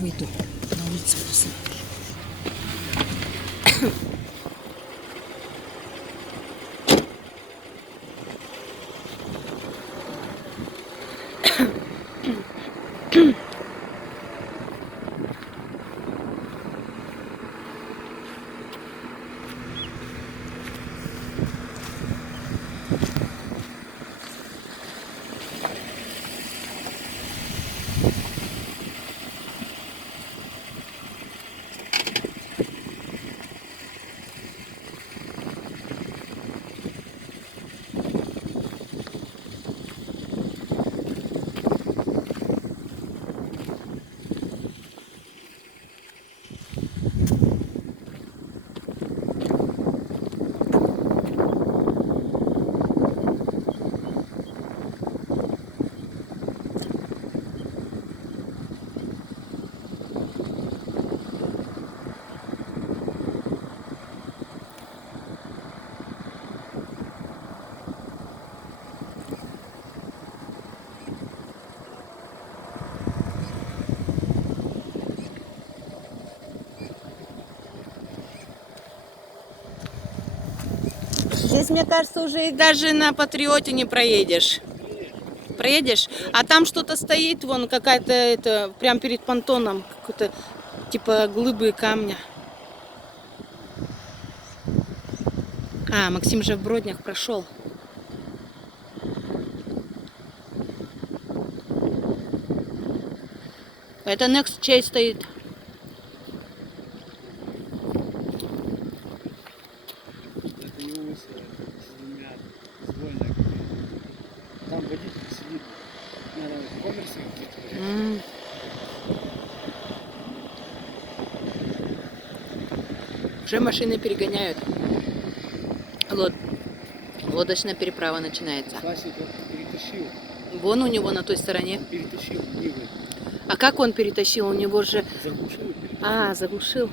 выйду на улицу посмотрю. Здесь, мне кажется, уже и даже на Патриоте не проедешь. Проедешь? А там что-то стоит, вон какая-то, это, прям перед понтоном, какой-то, типа глыбы камня. А, Максим же в Броднях прошел. Это Next Chase стоит. Это не улица, с двумя, с двойной. Там водитель сидит, наверное, в коммерсе где-то. Уже машины перегоняют. Лодочная переправа начинается. Классик перетащил. Вон у него на той стороне. Перетащил Нивы. А как он перетащил? У него же... Заглушил и перетащил. А, заглушил.